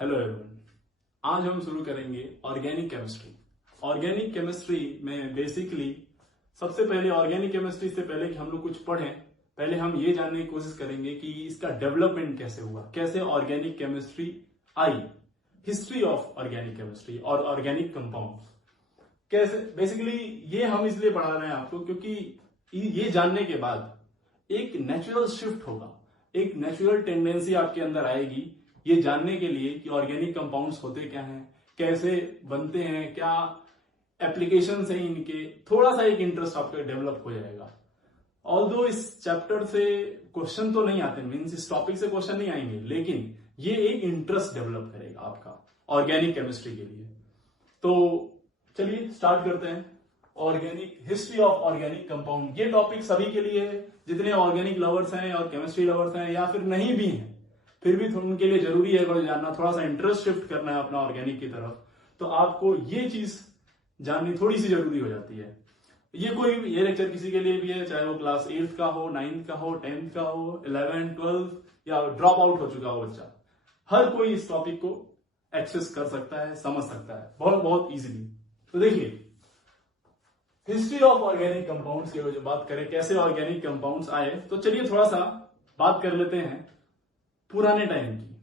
Hello everyone, आज हम शुरू करेंगे ऑर्गेनिक केमिस्ट्री। ऑर्गेनिक केमिस्ट्री में बेसिकली सबसे पहले ऑर्गेनिक केमिस्ट्री से पहले कि हम लोग कुछ पढ़ें, पहले हम ये जानने की कोशिश करेंगे कि इसका डेवलपमेंट कैसे हुआ, कैसे organic chemistry I, history of organic chemistry और ऑर्गेनिक कंपाउंड्स कैसे। बेसिकली ये हम इसलिए पढ़ा रहे हैं आपको क्योंकि ये जानने के बाद एक नेचुरल शिफ्ट होगा, एक नेचुरल टेंडेंसी आपके अंदर आएगी ये जानने के लिए कि ऑर्गेनिक कंपाउंड्स होते क्या हैं, कैसे बनते हैं, क्या एप्लीकेशन है इनके, थोड़ा सा एक इंटरेस्ट आपका डेवलप हो जाएगा। ऑल्दो इस चैप्टर से क्वेश्चन तो नहीं आते, मीन्स इस टॉपिक से क्वेश्चन नहीं आएंगे, लेकिन ये एक इंटरेस्ट डेवलप करेगा आपका ऑर्गेनिक केमिस्ट्री के लिए। तो चलिए स्टार्ट करते हैं। Organic history of organic compound, ये टॉपिक सभी के लिए है, जितने ऑर्गेनिक लवर्स हैं और केमिस्ट्री लवर्स हैं या फिर नहीं भी हैं, फिर भी उनके लिए जरूरी है अगर जानना, थोड़ा सा इंटरेस्ट शिफ्ट करना है अपना ऑर्गेनिक की तरफ, तो आपको ये चीज जाननी थोड़ी सी जरूरी हो जाती है। ये लेक्चर किसी के लिए भी है, चाहे वो क्लास 8th का हो, 9th का हो, 10th का हो, 11th 12th या ड्रॉप आउट हो चुका हो बच्चा, हर कोई इस टॉपिक को एक्सेस कर सकता है, समझ सकता है बहुत बहुत इजीली। तो देखिए, हिस्ट्री ऑफ ऑर्गेनिक कंपाउंड्स की जो बात करें, कैसे ऑर्गेनिक कंपाउंड्स आए, तो चलिए थोड़ा सा बात कर लेते हैं पुराने टाइम की,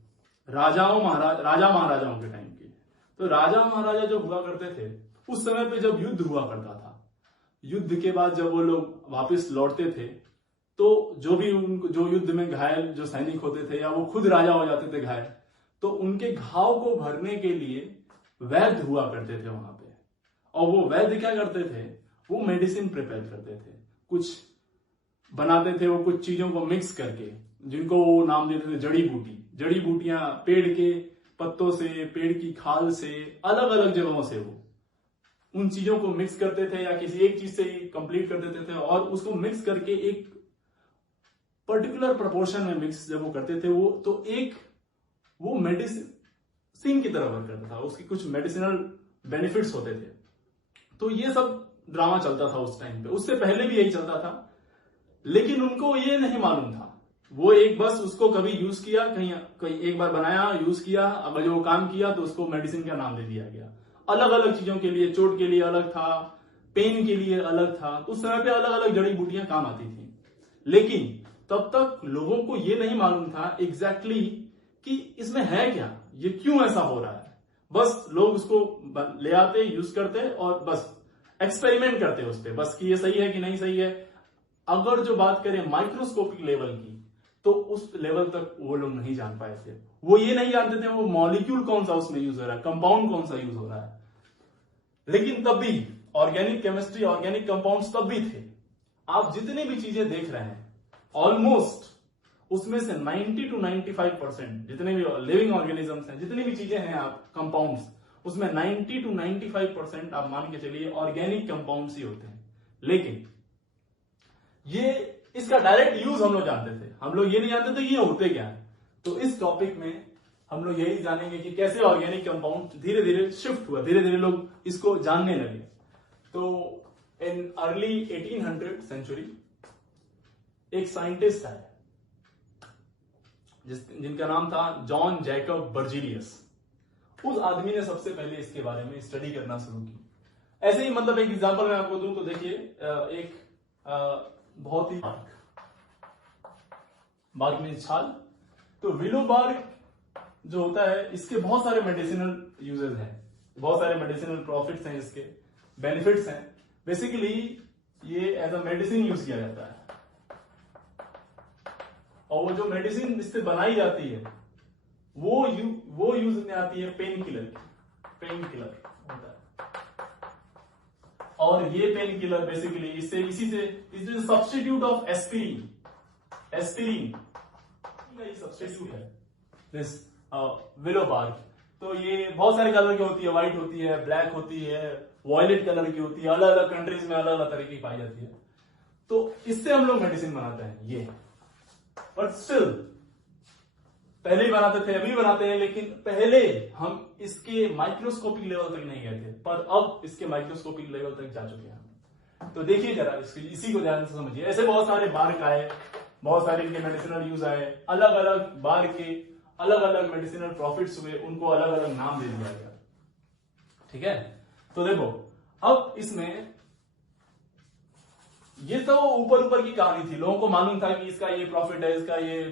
राजा महाराजाओं के टाइम की। तो राजा महाराजा जो हुआ करते थे उस समय पे जब युद्ध हुआ करता था, युद्ध के बाद जब वो लोग वापस लौटते थे, तो जो युद्ध में घायल जो सैनिक होते थे या वो खुद राजा हो जाते थे घायल, तो उनके घाव को भरने के लिए वैद्य हुआ करते थे वहां पे। और वो वैद्य क्या करते थे, वो मेडिसिन प्रिपेयर करते थे, कुछ बनाते थे वो कुछ चीजों को मिक्स करके, जिनको वो नाम देते थे जड़ी बूटियां, पेड़ के पत्तों से, पेड़ की खाल से, अलग अलग जगहों से वो उन चीजों को मिक्स करते थे या किसी एक चीज से कंप्लीट कर देते थे, और उसको मिक्स करके एक पर्टिकुलर प्रोपोर्शन में मिक्स जब वो करते थे वो मेडिसिन की तरह वर्क करता था, उसकी कुछ मेडिसिनल बेनिफिट्स होते थे। तो ये सब ड्रामा चलता था उस टाइम पे, उससे पहले भी यही चलता था, लेकिन उनको ये नहीं मालूम था। वो एक बस उसको कभी यूज किया, कहीं एक बार बनाया, यूज किया, अब जो काम किया तो उसको मेडिसिन का नाम दे दिया गया। अलग अलग चीजों के लिए, चोट के लिए अलग था, पेन के लिए अलग था, उस समय पे अलग अलग जड़ी बूटियां काम आती थी। लेकिन तब तक लोगों को ये नहीं मालूम था एग्जैक्टली कि इसमें है क्या, ये क्यों ऐसा हो रहा है। बस लोग उसको ले आते, यूज करते और बस एक्सपेरिमेंट करते उस पर, बस कि ये सही है कि नहीं सही है। अगर जो बात करें माइक्रोस्कोपिक लेवल की, तो उस लेवल तक वो लोग नहीं जान पाए थे। वो ये नहीं जानते थे वो मॉलिक्यूल कौन सा उसमें यूज हो रहा है, कंपाउंड कौन सा यूज हो रहा है। लेकिन तब भी ऑर्गेनिक केमिस्ट्री, ऑर्गेनिक कंपाउंड्स तब भी थे। आप जितनी भी चीजें देख रहे हैं ऑलमोस्ट उसमें से 90 to 95% जितने भी लिविंग ऑर्गेनिजम्स हैं, जितनी भी चीजें हैं आप कंपाउंड्स, उसमें 90 to 95% आप मान के चलिए ऑर्गेनिक कंपाउंड्स ही होते हैं। लेकिन ये इसका डायरेक्ट यूज हम लोग जानते थे, हम लोग ये नहीं जानते थे ये होते क्या है। तो इस टॉपिक में हम लोग यही जानेंगे कि कैसे ऑर्गेनिक कंपाउंड धीरे धीरे शिफ्ट हुआ, धीरे धीरे लोग इसको जानने लगे। तो इन अर्ली 1800 सेंचुरी एक साइंटिस्ट आए जिनका नाम था जॉन जैकब बर्जीलियस। उस आदमी ने सबसे पहले इसके बारे में स्टडी करना शुरू की। ऐसे ही मतलब एक एग्जांपल मैं आपको दूं तो देखिए, एक बहुत ही बार्क में छाल, तो विलो बार्क जो होता है इसके बहुत सारे मेडिसिनल यूजेस हैं, बहुत सारे मेडिसिनल प्रॉफिट्स हैं, इसके बेनिफिट्स हैं। बेसिकली ये एज अ मेडिसिन यूज किया जाता है, और वो जो मेडिसिन इससे बनाई जाती है वो यूज में आती है पेन किलर होता है। और ये पेन किलर बेसिकली इसी से सब्स्टिट्यूट ऑफ एस्पिरिन सब्स्टिट्यूट है दिस विलो बार्क। तो ये बहुत सारे कलर की होती है, व्हाइट होती है, ब्लैक होती है, वॉयलेट कलर की होती है, अलग अलग कंट्रीज में अलग अलग तरह की पाई जाती है। तो इससे हम लोग मेडिसिन बनाते हैं ये, बट स्टिल पहले ही बनाते थे, अभी बनाते हैं, लेकिन पहले हम इसके माइक्रोस्कोपिक लेवल तक नहीं गए थे, पर अब इसके माइक्रोस्कोपिक लेवल तक जा चुके हैं। तो देखिए जरा इसी को ध्यान से समझिए। ऐसे बहुत सारे बार्क आए, बहुत सारे इनके मेडिसिनल यूज आए, अलग अलग बार्क के अलग अलग मेडिसिनल प्रॉफिट्स हुए, उनको अलग अलग नाम दे दिया गया। ठीक है, तो देखो अब इसमें ये तो ऊपर ऊपर की कहानी थी, लोगों को मालूम था कि इसका ये प्रॉफिट है, इसका ये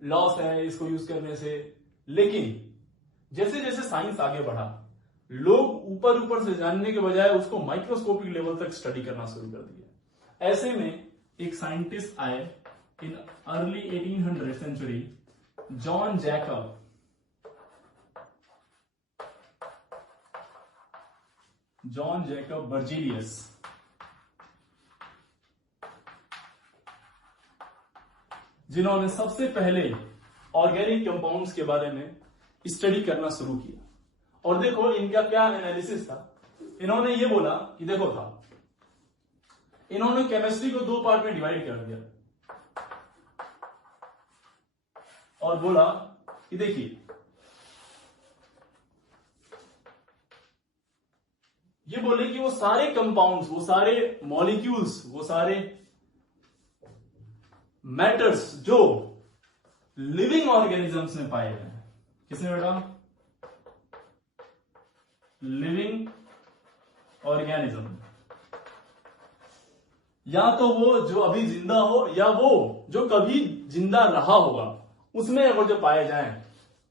लॉस है इसको यूज करने से। लेकिन जैसे जैसे साइंस आगे बढ़ा, लोग ऊपर ऊपर से जानने के बजाय उसको माइक्रोस्कोपिक लेवल तक स्टडी करना शुरू कर दिया। ऐसे में एक साइंटिस्ट आए in early 1800 century, John Jacob Berzelius. जिन्होंने सबसे पहले ऑर्गेनिक कंपाउंड्स के बारे में स्टडी करना शुरू किया। और देखो इनका क्या एनालिसिस था, इन्होंने ये बोला कि देखो था, इन्होंने केमिस्ट्री को दो पार्ट में डिवाइड कर दिया और बोला कि देखिए ये बोले कि वो सारे कंपाउंड्स, वो सारे मॉलिक्यूल्स, वो सारे मैटर्स जो लिविंग ऑर्गेनिजम्स में पाए गए। किसने बेटा? लिविंग ऑर्गेनिज्म, या तो वो जो अभी जिंदा हो या वो जो कभी जिंदा रहा होगा, उसमें अगर जो पाए जाएं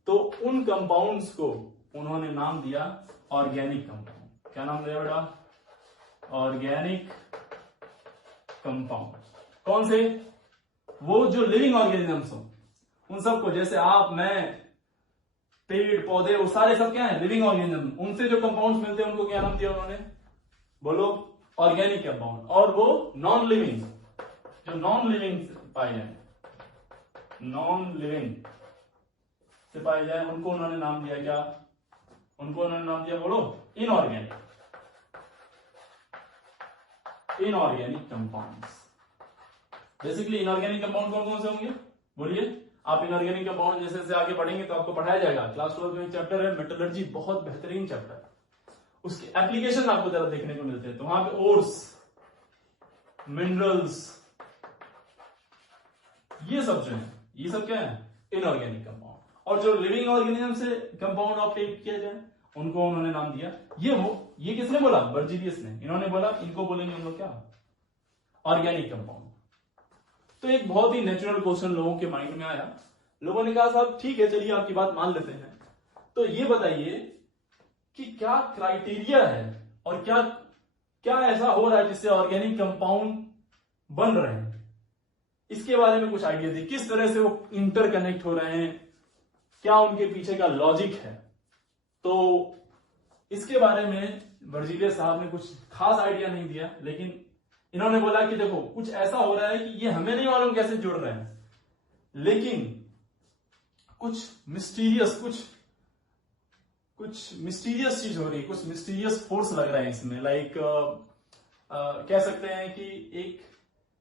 तो उन कंपाउंड्स को उन्होंने नाम दिया ऑर्गेनिक कंपाउंड। क्या नाम दिया बेटा? Organic compound. कौन से? वो जो लिविंग ऑर्गेनिजम्स हो, उन सबको, जैसे आप, मैं, पेड़ पौधे, वो सारे सब क्या है? Living organism. उनसे जो कंपाउंड्स मिलते हैं उनको क्या नाम दिया उन्होंने? बोलो, ऑर्गेनिक कंपाउंड। और वो नॉन लिविंग, जो नॉन लिविंग पाए जाए, नॉन लिविंग से पाए जाए, उनको उन्होंने नाम दिया क्या? उनको उन्होंने नाम दिया, बोलो, inorganic. Inorganic compounds. Basically inorganic compound कौन कौन से होंगे? बोलिए। आप इनऑर्गेनिक कंपाउंड जैसे जैसे आगे पढ़ेंगे तो आपको पढ़ाया जाएगा। क्लास 12 में एक चैप्टर है मेटलर्जी, बहुत बेहतरीन चैप्टर है। उसके एप्लीकेशन आपको जरा देखने को मिलते हैं, तो वहां पे ओर्स, मिनरल्स, ये सब जो है, ये सब क्या है? Inorganic compound. और जो लिविंग ऑर्गेनिज्म से कंपाउंड ऑब्टेन किया जाए, उनको उन्होंने नाम दिया, ये किसने बोला? बर्जीलियस ने। इन्होंने बोला, इनको बोलेंगे हम लोग क्या? Organic compound. तो एक बहुत ही नेचुरल क्वेश्चन लोगों के माइंड में आया। लोगों ने कहा, साहब ठीक है, चलिए आपकी बात मान लेते हैं, तो ये बताइए कि क्या क्राइटेरिया है और क्या क्या ऐसा हो रहा है जिससे ऑर्गेनिक कंपाउंड बन रहे हैं। इसके बारे में कुछ आइडिया दी, किस तरह से वो इंटरकनेक्ट हो रहे हैं, क्या उनके पीछे का लॉजिक है। तो इसके बारे में बर्जीलियस साहब ने कुछ खास आइडिया नहीं दिया, लेकिन इन्होंने बोला कि देखो कुछ ऐसा हो रहा है कि ये हमें नहीं मालूम कैसे जुड़ रहे हैं, लेकिन कुछ मिस्टीरियस चीज हो रही है, कुछ मिस्टीरियस फोर्स लग रहा है इसमें। लाइक कह सकते हैं कि एक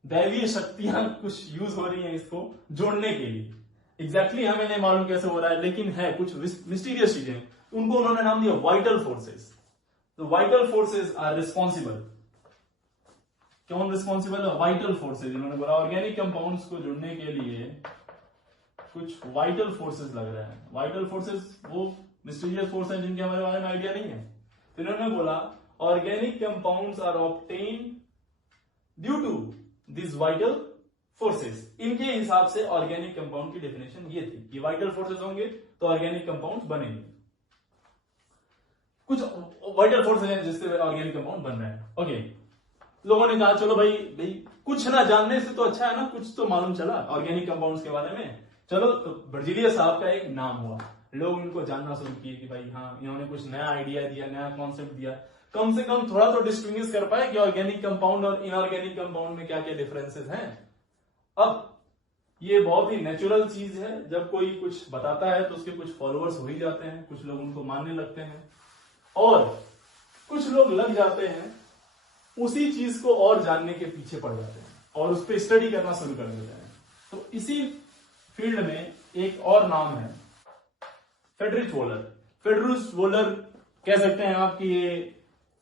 दैवीय शक्तियां कुछ यूज हो रही हैं इसको जोड़ने के लिए। एग्जैक्टली हमें नहीं मालूम कैसे हो रहा है, लेकिन है कुछ मिस्टीरियस चीजें। उनको उन्होंने नाम दिया वाइटल फोर्सेस। तो वाइटल फोर्सेस आर रिस्पॉन्सिबल। कौन रिस्पॉन्सिबल है? Vital forces. इन्होंने बोला ऑर्गेनिक कंपाउंड्स को जुड़ने के लिए कुछ वाइटल फोर्सेज लग रहे हैं। वाइटल फोर्सेज वो मिस्टीरियस फोर्स हैं जिनके हमारे बारे में आइडिया नहीं है। तो इन्होंने बोला organic compounds are obtain due to this vital forces. इनके हिसाब से ऑर्गेनिक कंपाउंड की डेफिनेशन ये थी कि वाइटल फोर्सेज होंगे तो ऑर्गेनिक कंपाउंड्स बनेंगे। कुछ वाइटल फोर्सेज हैं जिससे ऑर्गेनिक कंपाउंड बन रहे हैं। ओके, लोगों ने कहा चलो भाई कुछ ना जानने से तो अच्छा है ना, कुछ तो मालूम चला ऑर्गेनिक कंपाउंड्स के बारे में। चलो, तो बर्जीलियस साहब का एक नाम हुआ, लोग इनको जानना शुरू किए कि भाई हाँ, इन्होंने कुछ नया आइडिया दिया, नया कॉन्सेप्ट दिया। कम से कम थोड़ा तो डिस्टिंग्विश कर पाए कि ऑर्गेनिक कंपाउंड और इनऑर्गेनिक कंपाउंड में क्या क्या डिफरेंसेस हैं। अब ये बहुत ही नेचुरल चीज है, जब कोई कुछ बताता है तो उसके कुछ फॉलोअर्स हो ही जाते हैं, कुछ लोग उनको मानने लगते हैं और कुछ लोग लग जाते हैं उसी चीज को और जानने के पीछे पड़ जाते हैं और उस पर स्टडी करना शुरू कर देते हैं। तो इसी फील्ड में एक और नाम है फ्रेडरिच वोलर। फ्रेडरिच वोलर कह सकते हैं आप कि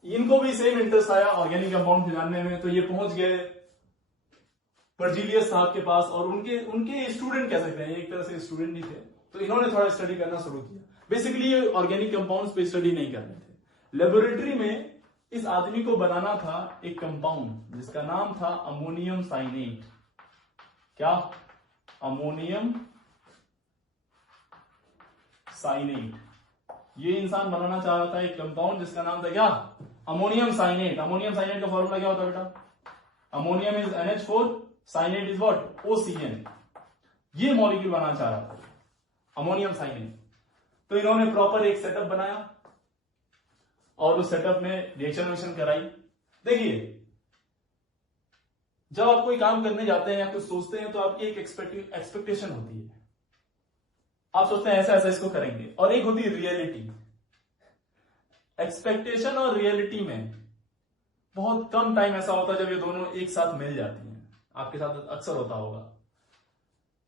इनको भी सेम इंटरेस्ट आया ऑर्गेनिक कंपाउंड को जानने में, तो ये पहुंच गए वर्जीलियस साहब के पास, और उनके स्टूडेंट कह सकते हैं, एक तरह से स्टूडेंट ही थे, तो इन्होंने थोड़ा स्टडी करना शुरू किया। बेसिकली ये ऑर्गेनिक कंपाउंड्स पे स्टडी नहीं कर रहे थे। लेबोरेटरी में इस आदमी को बनाना था एक कंपाउंड जिसका नाम था अमोनियम साइनेट। क्या? Ammonium cyanate. ये इंसान बनाना चाह रहा था एक कंपाउंड जिसका नाम था क्या? अमोनियम साइनेट। अमोनियम साइनेट का फॉर्मूला क्या होता है बेटा? Ammonium is NH4, cyanate is what? OCN। ये मॉलिक्यूल बनाना चाह रहा था अमोनियम साइनेट। तो इन्होंने प्रॉपर एक सेटअप बनाया और उस सेटअप में रिएक्शन कराई। देखिए, जब आप कोई काम करने जाते हैं या कुछ सोचते हैं तो आपकी एक एक्सपेक्टेशन होती है। आप सोचते हैं ऐसा ऐसा इसको करेंगे, और एक होती है रियलिटी। एक्सपेक्टेशन और रियलिटी में बहुत कम टाइम ऐसा होता है जब ये दोनों एक साथ मिल जाती हैं। आपके साथ अक्सर होता होगा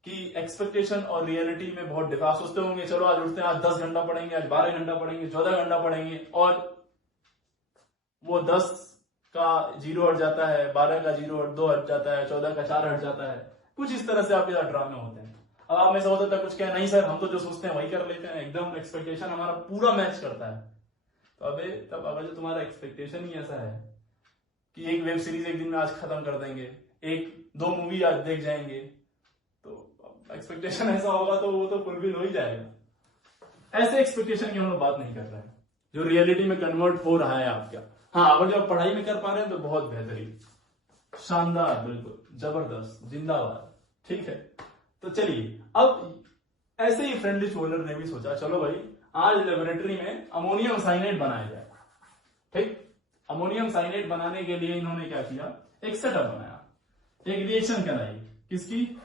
कि एक्सपेक्टेशन और रियलिटी में बहुत डिफरेंस। सोचते होंगे चलो आज उठते हैं, आज 10 घंटा पढ़ेंगे, आज 12 घंटा पढ़ेंगे, 14 घंटा पढ़ेंगे, और वो 10 का 0 हट जाता है, 12 का 0 2 हट जाता है, 14 का 4 हट जाता है। कुछ इस तरह से आपके साथ ड्रामे होते हैं। अब आप में से होता था कुछ क्या? नहीं सर, हम तो जो सोचते हैं वही कर लेते हैं, एकदम एक्सपेक्टेशन हमारा पूरा मैच करता है। तो तब अगर जो तुम्हारा एक्सपेक्टेशन ही ऐसा है कि एक वेब सीरीज एक दिन में आज खत्म कर देंगे, 1-2 मूवी आज देख जाएंगे, तो एक्सपेक्टेशन ऐसा होगा तो वो तो फुलफिल हो ही जाएगा। ऐसे एक्सपेक्टेशन की हम लोग बात नहीं कर रहे हैं, जो रियलिटी में कन्वर्ट हो रहा है आपका। हाँ, अगर जब पढ़ाई में कर पा रहे हैं तो बहुत बेहतरीन, शानदार, बिल्कुल जबरदस्त, जिंदाबाद। ठीक है, तो चलिए, अब ऐसे ही फ्रेंडली सोलर ने भी सोचा चलो भाई आज लेबोरेटरी में अमोनियम साइनेट बनाया जाए। ठीक, अमोनियम साइनेट बनाने के लिए इन्होंने क्या किया? एक सेटअप बनाया, एक रिएक्शन कराई। किसकी?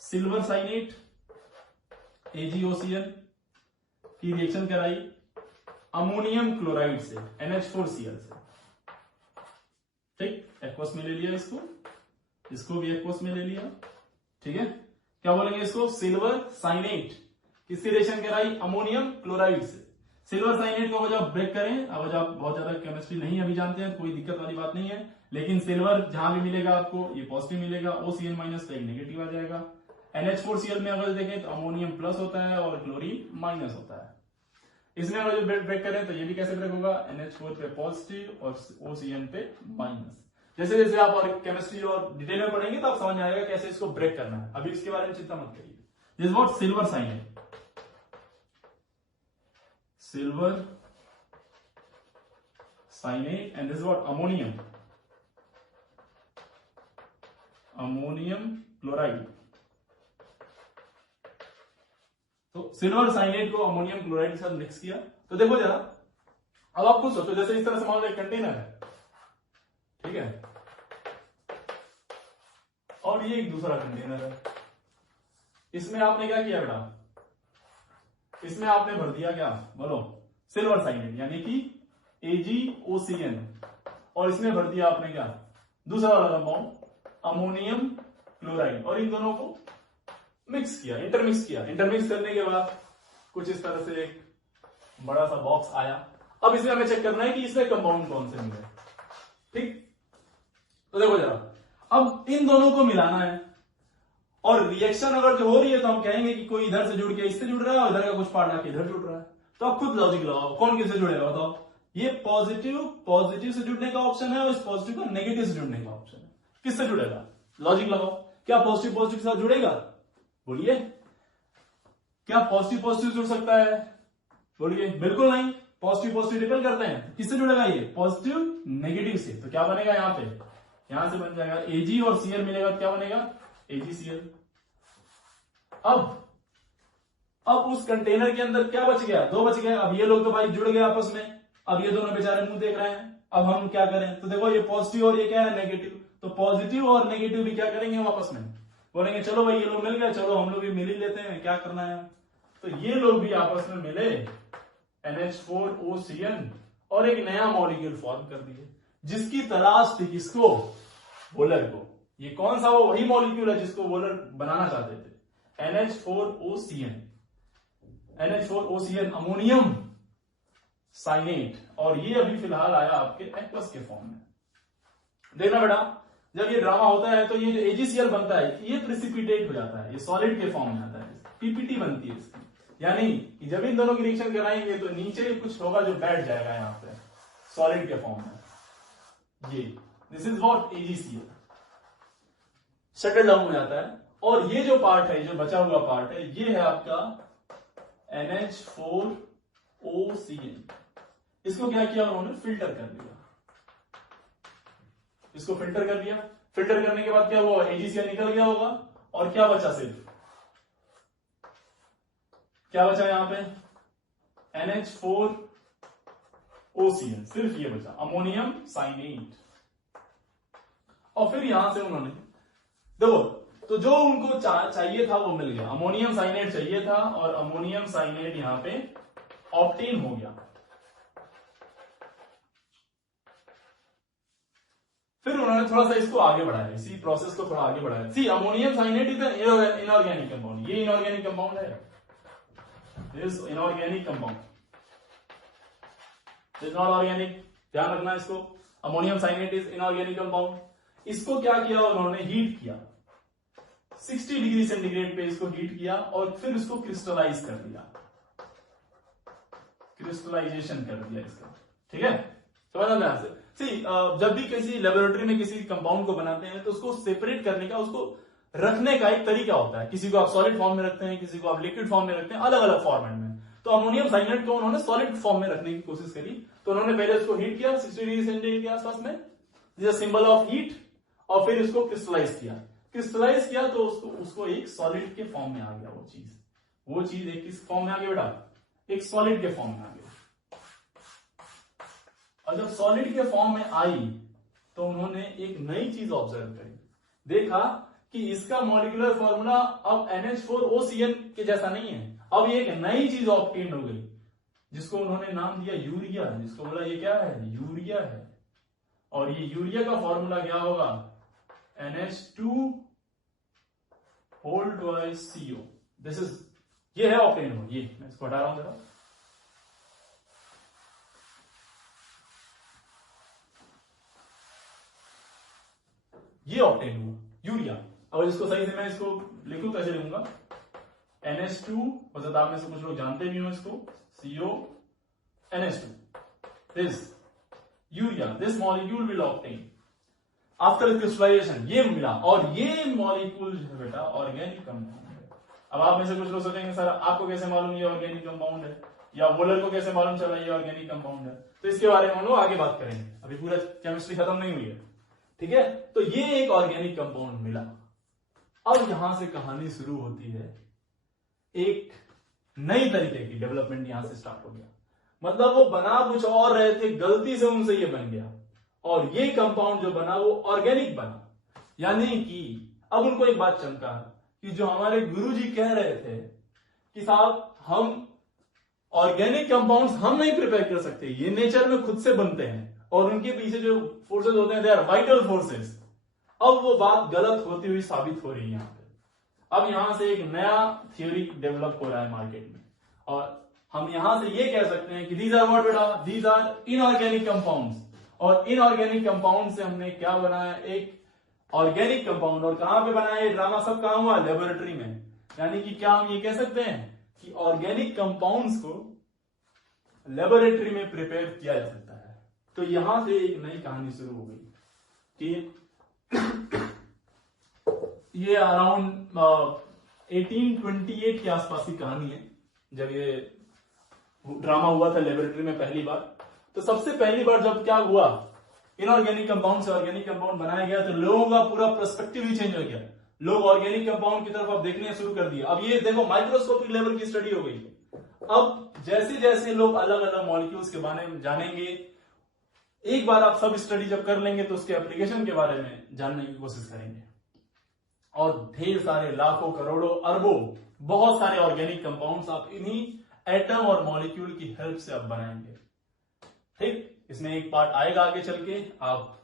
सिल्वर साइनेट AgOCl की रिएक्शन कराई अमोनियम क्लोराइड से, NH4Cl से। ठीक, एक्वस में ले लिया इसको भी एक्वस में ले लिया। ठीक है, क्या बोलेंगे इसको? Silver cyanate. किसकी रिएक्शन कराई? अमोनियम क्लोराइड से। सिल्वर साइनेट को जब ब्रेक करें, अब आप बहुत ज्यादा केमिस्ट्री नहीं अभी जानते हैं, कोई दिक्कत वाली बात नहीं है, लेकिन सिल्वर जहां भी मिलेगा आपको ये पॉजिटिव मिलेगा, OCl माइनस तो एक नेगेटिव आ जाएगा। NH4Cl में अगर देखें तो अमोनियम प्लस होता है और क्लोरीन माइनस होता है। इसमें अगर जो ब्रेक करें तो ये भी कैसे ब्रेक होगा? NH4 पे पॉजिटिव और OCN पे माइनस। जैसे जैसे आप और केमिस्ट्री और डिटेल में पढ़ेंगे तो आप समझ आएगा कैसे इसको ब्रेक करना है। अभी इसके बारे में चिंता मत करिए। This what? Silver cyanate, silver cyanate, and this is what? ammonium chloride। तो सिल्वर साइनेट को अमोनियम क्लोराइड के साथ मिक्स किया। तो देखो जरा, अब आप खुद सोचो, जैसे इस तरह से मान लो एक कंटेनर है, ठीक है, और ये एक दूसरा कंटेनर है। इसमें आपने क्या किया बेटा? इसमें आपने भर दिया क्या? बोलो, सिल्वर साइनेट यानी कि AgOCl, और इसमें भर दिया आपने क्या? दूसरा वाला कंपाउंड अमोनियम क्लोराइड, और इन दोनों को मिक्स किया, इंटरमिक्स किया। इंटरमिक्स करने के बाद कुछ इस तरह से एक बड़ा सा बॉक्स आया। अब इसमें हमें चेक करना है कि इसमें कंपाउंड कौन से मिले। ठीक, तो देखो जरा, अब इन दोनों को मिलाना है, और रिएक्शन अगर जो हो रही है तो हम कहेंगे कि कोई इधर से जुड़ के इससे जुड़ रहा है और इधर का कुछ पार्ट आके इधर जुड़ रहा है। तो आप खुद लॉजिक लगाओ, कौन किससे जुड़ेगा बताओ? ये पॉजिटिव से जुड़ने का ऑप्शन है और इस पॉजिटिव का नेगेटिव से जुड़ने का ऑप्शन है। किससे जुड़ेगा? लॉजिक लगाओ। क्या पॉजिटिव के साथ जुड़ेगा? बोलिए, क्या पॉजिटिव जुड़ सकता है? बोलिए, बिल्कुल नहीं। पॉजिटिव रिपेल करते हैं, किससे जुड़ेगा? ये पॉजिटिव नेगेटिव से। तो क्या बनेगा यहां पे? यहां से बन जाएगा Ag और Cl मिलेगा, क्या बनेगा? AgCl। अब उस कंटेनर के अंदर क्या बच गया? 2 बच गए। अब ये लोग तो भाई जुड़ गए आपस में, अब ये दोनों बेचारे मुंह देख रहे हैं। अब हम क्या करें? तो देखो, ये पॉजिटिव और ये क्या है? नेगेटिव। तो पॉजिटिव और नेगेटिव भी क्या करेंगे? आपस में बोलेंगे चलो भाई ये लोग मिल गए, चलो हम लोग भी मिल ही लेते हैं, क्या करना है। तो ये लोग भी आपस में मिले, NH4OCl, और एक नया मॉलिक्यूल फॉर्म कर दिए, जिसकी तलाश थी किसको? वोलर को। ये कौन सा? वो वही मॉलिक्यूल है जिसको वोलर बनाना चाहते थे, NH4OCl, अमोनियम साइनेट। और ये अभी फिलहाल आया आपके एक्वस के फॉर्म में। देखना बेटा, जब ये ड्रामा होता है तो ये जो AgCl बनता है ये प्रिसिपिटेट हो जाता है, ये सॉलिड के फॉर्म में आता है, पीपीटी बनती है इसकी। यानी कि जब इन दोनों की रिएक्शन कराएंगे तो नीचे कुछ होगा जो बैठ जाएगा यहाँ पे सॉलिड के फॉर्म में। ये this is what AgCl shuttle down हो जाता है। और ये जो पार्ट है, जो बचा हुआ पार्ट है, ये है आपका NH4OCl। इसको क्या किया उन्होंने, फिल्टर कर दिया, इसको फिल्टर कर दिया। फिल्टर करने के बाद क्या हुआ, AgCl निकल गया होगा और क्या बचा, सिर्फ क्या बचा यहां पे, NH4OCl, सिर्फ ये बचा, अमोनियम साइनेट। और फिर यहां से उन्होंने देखो, तो जो उनको चाहिए था वो मिल गया, अमोनियम साइनेट चाहिए था और अमोनियम साइनेट यहां पे ऑब्टेन हो गया। फिर उन्होंने थोड़ा सा इसको आगे बढ़ाया, इसी प्रोसेस को थोड़ा आगे बढ़ाया। C ammonium cyanate is an inorganic compound, ये इनऑर्गेनिक कंपाउंड है, this inorganic compound, this not organic, ध्यान रखना इसको। Ammonium cyanate is inorganic compound. इसको क्या किया उन्होंने, हीट किया, 60 डिग्री सेंटीग्रेड पे इसको हीट किया और फिर इसको क्रिस्टलाइज कर दिया, क्रिस्टलाइजेशन कर दिया इसका, ठीक है, समझ में आपसे। सी जब भी किसी लेबोरेटरी में किसी कंपाउंड को बनाते हैं तो उसको सेपरेट करने का, उसको रखने का एक तरीका होता है। किसी को आप सॉलिड फॉर्म में रखते हैं, किसी को आप लिक्विड फॉर्म में रखते हैं, अलग अलग फॉर्मेट में। तो अमोनियम साइनेट को उन्होंने सॉलिड फॉर्म में रखने की कोशिश करी, तो उन्होंने पहले उसको हीट किया 60 डिग्री सेंटीग्रेड के आसपास में, दिस सिंबल ऑफ हीट, और फिर इसको क्रिस्टलाइज किया। क्रिस्टलाइज किया तो उसको एक सॉलिड के फॉर्म में आ गया, वो चीज एक किस फॉर्म में आ गया बेटा, एक सॉलिड के फॉर्म में आ गया। और जब सॉलिड के फॉर्म में आई तो उन्होंने एक नई चीज ऑब्जर्व करी, देखा कि इसका मॉलिक्यूलर फॉर्मूला अब NH4OCl के जैसा नहीं है, अब ये एक नई चीज ऑब्टेन हो गई जिसको उन्होंने नाम दिया यूरिया, जिसको बोला ये क्या है, यूरिया है। और ये यूरिया का फॉर्मूला क्या होगा, NH2CO, दिस इज, ये है ऑब्टेन हो, ये मैं इसको हटा रहा हूं जरा, ये ऑब्टेन हुआ यूरिया। अब इसको सही से मैं इसको लिखूं, कैसे लिखूंगा, NH2, मतलब आप में से कुछ लोग जानते भी हो इसको, CO NH2, this urea, this molecule will obtain after crystallisation, ये मिला। और ये मॉलिक्यूल जो है बेटा ऑर्गेनिक कंपाउंड है। अब आप में से कुछ लोग सोचेंगे सर आपको कैसे मालूम ये ऑर्गेनिक कंपाउंड है, या वोलर को कैसे मालूम चला ये ऑर्गेनिक कंपाउंड है। तो इसके बारे में हम लोग आगे बात करेंगे, अभी पूरा केमिस्ट्री खत्म नहीं हुई है, ठीक है। तो ये एक ऑर्गेनिक कंपाउंड मिला। अब यहां से कहानी शुरू होती है, एक नई तरीके की डेवलपमेंट यहां से स्टार्ट हो गया। मतलब वो बना कुछ और रहे थे, गलती से उनसे ये बन गया, और ये कंपाउंड जो बना वो ऑर्गेनिक बना। यानी कि अब उनको एक बात चमका कि जो हमारे गुरुजी कह रहे थे कि साहब हम ऑर्गेनिक कंपाउंड्स हम नहीं प्रिपेयर कर सकते, ये नेचर में खुद से बनते हैं और उनके पीछे जो फोर्सेस होते हैं दे आर वाइटल फोर्सेस। अब वो बात गलत होती हुई साबित हो रही है यहां पे। अब यहां से एक नया थ्योरी डेवलप हो रहा है मार्केट में, और हम यहां से ये कह सकते हैं कि दीज आर व्हाट बेटा, दीज आर इनऑर्गेनिक कंपाउंड्स। और इनऑर्गेनिक कंपाउंड से हमने क्या बनाया, एक ऑर्गेनिक कंपाउंड। और कहां पे बनाया ये ड्रामा, सब कहां हुआ, लेबोरेटरी में। यानी कि क्या हम ये कह सकते हैं कि ऑर्गेनिक कंपाउंड्स को लेबोरेटरी में प्रिपेयर किया जा सकता है। तो यहां से एक नई कहानी शुरू हो गई कि ये अराउंड 1828 के आसपास की कहानी है, जब ये ड्रामा हुआ था लेबोरेटरी में पहली बार। तो सबसे पहली बार जब क्या हुआ, इनऑर्गेनिक कंपाउंड से ऑर्गेनिक कंपाउंड बनाया गया, तो लोगों का पूरा पर्सपेक्टिव ही चेंज हो गया। लोग ऑर्गेनिक कंपाउंड की तरफ अब देखने शुरू कर दिया। अब ये देखो माइक्रोस्कोपिक लेवल की स्टडी हो गई। अब जैसे जैसे लोग अलग अलग मॉलिक्यूल्स के बारे में जानेंगे, एक बार आप सब स्टडी जब कर लेंगे तो उसके एप्लीकेशन के बारे में जानने की कोशिश करेंगे। और ढेर सारे लाखों करोड़ों अरबों बहुत सारे ऑर्गेनिक कंपाउंड्स आप इन्हीं एटम और मॉलिक्यूल की हेल्प से आप बनाएंगे। ठीक, इसमें एक पार्ट आएगा आगे चल के, आप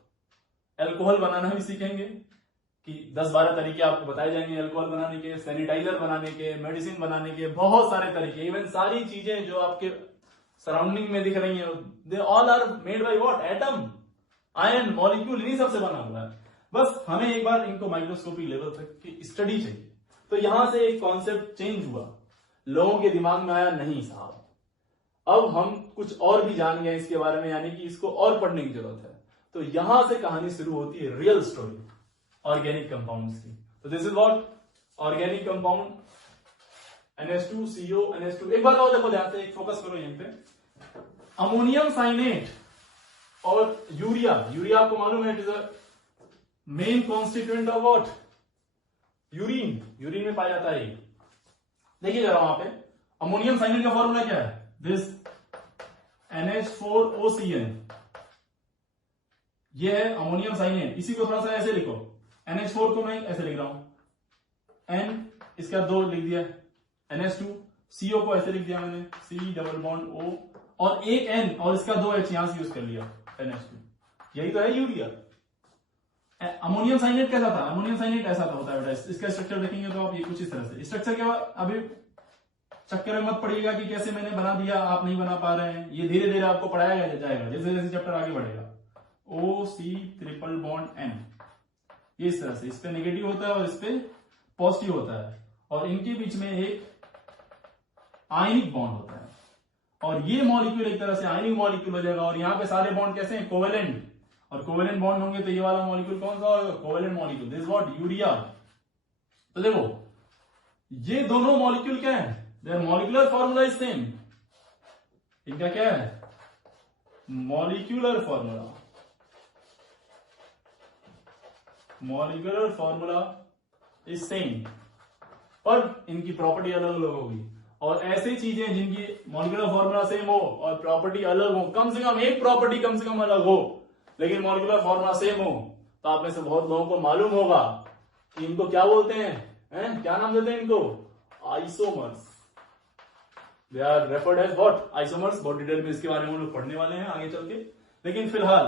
अल्कोहल बनाना भी सीखेंगे कि 10-12 तरीके आपको बताए जाएंगे अल्कोहल बनाने के, सैनिटाइजर बनाने के, मेडिसिन बनाने के, बहुत सारे तरीके। इवन सारी चीजें जो आपके सराउंडिंग में दिख रही हैं, they all are made by what, atom, ion, molecule, इन्हीं सबसे बना हुआ है। बस हमें एक बार इनको माइक्रोस्कोपिक लेवल तक की स्टडी चाहिए। तो यहां से एक कॉन्सेप्ट चेंज हुआ, लोगों के दिमाग में आया नहीं साहब अब हम कुछ और भी जान गए इसके बारे में, यानी कि इसको और पढ़ने की जरूरत है। तो यहां से कहानी शुरू होती है रियल स्टोरी ऑर्गेनिक कंपाउंड्स की। तो this is what organic compound NH2CO NH2। एक बार और देखो ध्यान से, एक फोकस करो यहीं पे। अमोनियम साइनेट और यूरिया, यूरिया आपको मालूम है it is a main constituent of what, urine, urine में पाया जाता है। देखिए जरा वहां पे अमोनियम साइनेट का फॉर्मूला क्या है, दिस NH4OCN, ये है अमोनियम साइनेट। इसी को थोड़ा सा ऐसे लिखो, NH4 को मैं ऐसे लिख रहा हूं, N इसका 2 लिख दिया, NH2, CO को ऐसे लिख दिया मैंने, C डबल बॉन्ड O, और एक N और इसका 2H यहां से यूज कर लिया, NH2। यही तो है यूरिया। अमोनियम साइनेट कैसा था, अमोनियम साइनेट ऐसा होता है बेटा, इसका स्ट्रक्चर देखेंगे तो आप ये कुछ इस तरह से, स्ट्रक्चर के बाद अभी चक्कर में मत पड़िएगा कि कैसे मैंने बना दिया, आप नहीं बना पा रहे हैं, ये धीरे धीरे आपको पढ़ाया जाएगा जैसे जैसे चैप्टर आगे बढ़ेगा। OC ट्रिपल बॉन्ड N, ये इस तरह से, इस पे नेगेटिव होता है और इस पे पॉजिटिव होता है, और इनके बीच में एक आयनिक बॉन्ड होता है, और ये मॉलिक्यूल एक तरह से आयनिक मॉलिक्यूल हो जाएगा। और यहाँ पे सारे बॉन्ड कैसे हैं, कोवेलेंट, और कोवेलेंट बॉन्ड होंगे तो ये वाला मॉलिक्यूल कौन सा होगा, covalent molecule, this what urea. तो देखो ये दोनों मॉलिक्यूल क्या है, their molecular formula is same, इनका क्या है molecular formula, molecular formula is same, पर इनकी प्रॉपर्टी अलग अलग होगी। और ऐसी चीजें जिनकी मॉलिक्यूलर फॉर्मूला सेम हो और प्रॉपर्टी अलग हो, कम से कम एक प्रॉपर्टी कम से कम अलग हो लेकिन मॉलिक्यूलर फॉर्मूला सेम हो, तो आप में से बहुत लोगों को मालूम होगा कि इनको क्या बोलते हैं, क्या नाम देते हैं इनको, isomers. They are referred as what, isomers. बहुत डिटेल में इसके बारे में हम लोग पढ़ने वाले हैं आगे चल के, लेकिन फिलहाल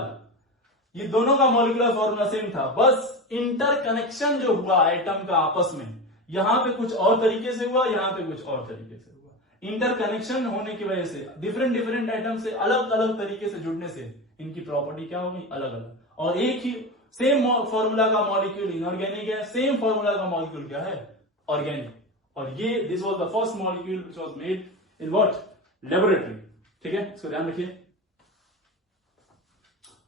ये दोनों का मॉलिक्यूलर फॉर्मूला सेम था, बस इंटरकनेक्शन जो हुआ एटम का आपस में, यहां पे कुछ और तरीके से हुआ, यहां पे कुछ और तरीके से हुआ। इंटरकनेक्शन होने की वजह से डिफरेंट डिफरेंट एटम से अलग अलग तरीके से जुड़ने से इनकी प्रॉपर्टी क्या होगी, अलग अलग। और एक ही सेम फॉर्मूला का मॉलिक्यूल इनऑर्गेनिक है, सेम फॉर्मूला का मॉलिक्यूल क्या है, ऑर्गेनिक। और ये this was the first molecule which was made in what, laboratory. ठीक है, इसको ध्यान रखिए।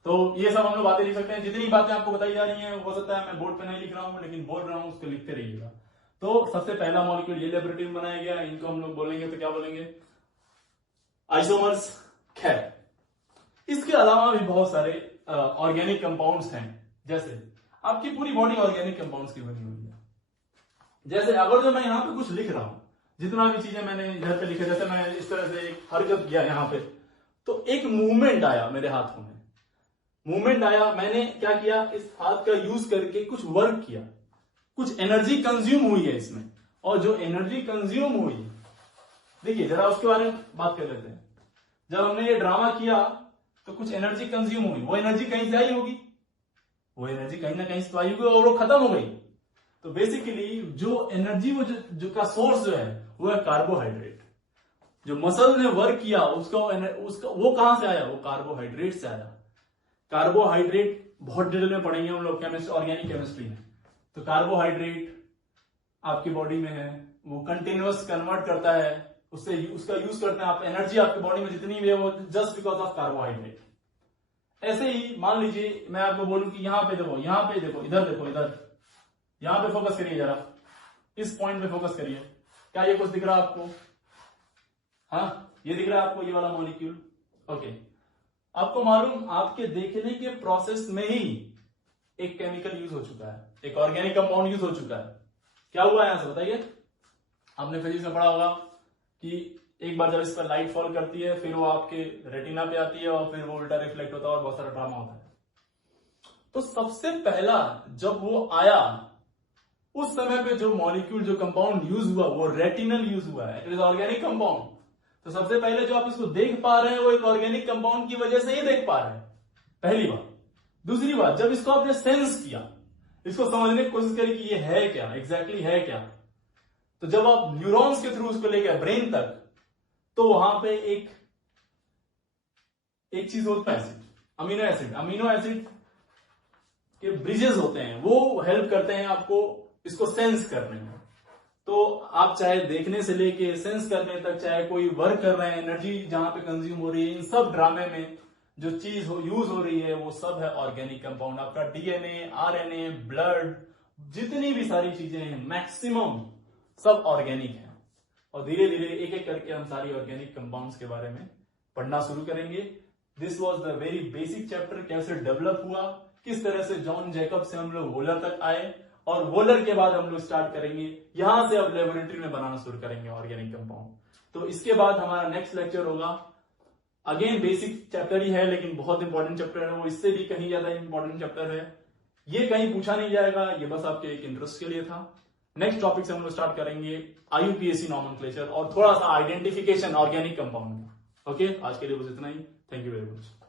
तो ये सब हम लोग बातें लिख सकते हैं, जितनी बातें आपको बताई जा रही हैं हो सकता है मैं बोर्ड पे नहीं लिख रहा हूं लेकिन बोल रहा हूं, उसको लिखते रहिएगा। तो सबसे पहला मॉलिक्यूल ये लेबोरेटरी में बनाया गया, इनको हम लोग बोलेंगे तो क्या बोलेंगे, आइसोमर्स। खैर इसके अलावा भी बहुत सारे ऑर्गेनिक कंपाउंड्स हैं, जैसे आपकी पूरी बॉडी ऑर्गेनिक कंपाउंड्स की बनी हुई है। जैसे अगर जो मैं यहाँ पे कुछ लिख रहा हूं, जितना भी चीजें मैंने इधर पे लिखा, जैसे मैं इस तरह से एक हरकत किया यहाँ पे, तो एक मूवमेंट आया मेरे हाथों में, मूवमेंट आया, मैंने क्या किया, इस हाथ का यूज करके कुछ वर्क किया, कुछ एनर्जी कंज्यूम हुई है इसमें। और जो एनर्जी कंज्यूम हुई, देखिए जरा उसके बारे में बात कर लेते हैं। जब हमने ये ड्रामा किया तो कुछ एनर्जी कंज्यूम हुई, वो एनर्जी कहीं से आई होगी, वो एनर्जी कहीं ना कहीं से आई होगी और वो खत्म हो गई। तो बेसिकली जो एनर्जी वो जो का सोर्स जो है वो है कार्बोहाइड्रेट। जो मसल ने वर्क किया उसका वो कहां से आया, वो कार्बोहाइड्रेट से आया। कार्बोहाइड्रेट बहुत डिटेल में पढ़ेंगे हम लोग केमिस्ट्री, ऑर्गेनिक केमिस्ट्री में। तो कार्बोहाइड्रेट आपकी बॉडी में है, वो कंटिन्यूअस कन्वर्ट करता है, उससे उसका यूज करते हैं आप, एनर्जी आपकी बॉडी में जितनी भी है वो जस्ट बिकॉज ऑफ कार्बोहाइड्रेट। ऐसे ही मान लीजिए मैं आपको बोलूं कि यहां पे देखो, यहां पे देखो, इधर देखो, इधर यहां पे फोकस करिए जरा, इस पॉइंट पे फोकस करिए। क्या ये कुछ दिख रहा है आपको, हाँ ये दिख रहा है आपको, ये वाला मॉलिक्यूल। ओके, आपको मालूम, आपके देखने के प्रोसेस में ही एक केमिकल यूज हो चुका है, एक ऑर्गेनिक कंपाउंड यूज हो चुका है। क्या हुआ यहां से बताइए, आपने फिजिक्स में पढ़ा होगा कि एक बार जब इस पर लाइट फॉल करती है फिर वो आपके रेटिना पे आती है और फिर वो उल्टा रिफ्लेक्ट होता है और बहुत सारा ड्रामा होता है। तो सबसे पहला जब वो आया उस समय पे जो मॉलिक्यूल, जो कंपाउंड यूज हुआ वो रेटिनल यूज हुआ है, इट इज ऑर्गेनिक कंपाउंड। तो सबसे पहले जो आप इसको देख पा रहे हैं वो एक ऑर्गेनिक कंपाउंड की वजह से ही देख पा रहे हैं, पहली बात। दूसरी बात, जब इसको आपने सेंस किया, इसको समझने की कोशिश करी कि ये है क्या, एग्जैक्टली है क्या, तो जब आप न्यूरॉन्स के थ्रू उसको ले गए ब्रेन तक, तो वहां पे एक चीज होता है, acid, amino acid. Amino acid के ब्रिजेस होते हैं, वो हेल्प करते हैं आपको इसको सेंस करने में। तो आप चाहे देखने से लेके सेंस करने तक, चाहे कोई वर्क कर रहे हैं, एनर्जी जहां पे कंज्यूम हो रही है, इन सब ड्रामे में जो चीज यूज हो रही है वो सब है ऑर्गेनिक कंपाउंड। आपका डीएनए, आरएनए, ब्लड, जितनी भी सारी चीजें हैं मैक्सिमम सब ऑर्गेनिक है। और धीरे धीरे एक एक करके हम सारी ऑर्गेनिक कंपाउंड्स के बारे में पढ़ना शुरू करेंगे। This was the very basic chapter, कैसे डेवलप हुआ, किस तरह से जॉन जैकब से हम लोग वोलर तक आए, और वोलर के बाद हम लोग स्टार्ट करेंगे यहां से अब लेबोरेटरी में बनाना शुरू करेंगे ऑर्गेनिक कंपाउंड। तो इसके बाद हमारा नेक्स्ट लेक्चर होगा, अगेन बेसिक चैप्टर ही है लेकिन बहुत इंपॉर्टेंट चैप्टर है, वो इससे भी कहीं ज्यादा इंपॉर्टेंट चैप्टर है। ये कहीं पूछा नहीं जाएगा, ये बस आपके एक इंटरेस्ट के लिए था। नेक्स्ट टॉपिक से हम लोग स्टार्ट करेंगे IUPAC नॉमेनक्लेचर और थोड़ा सा आइडेंटिफिकेशन ऑर्गेनिक कंपाउंड। ओके, आज के लिए बस इतना ही। Thank you very much.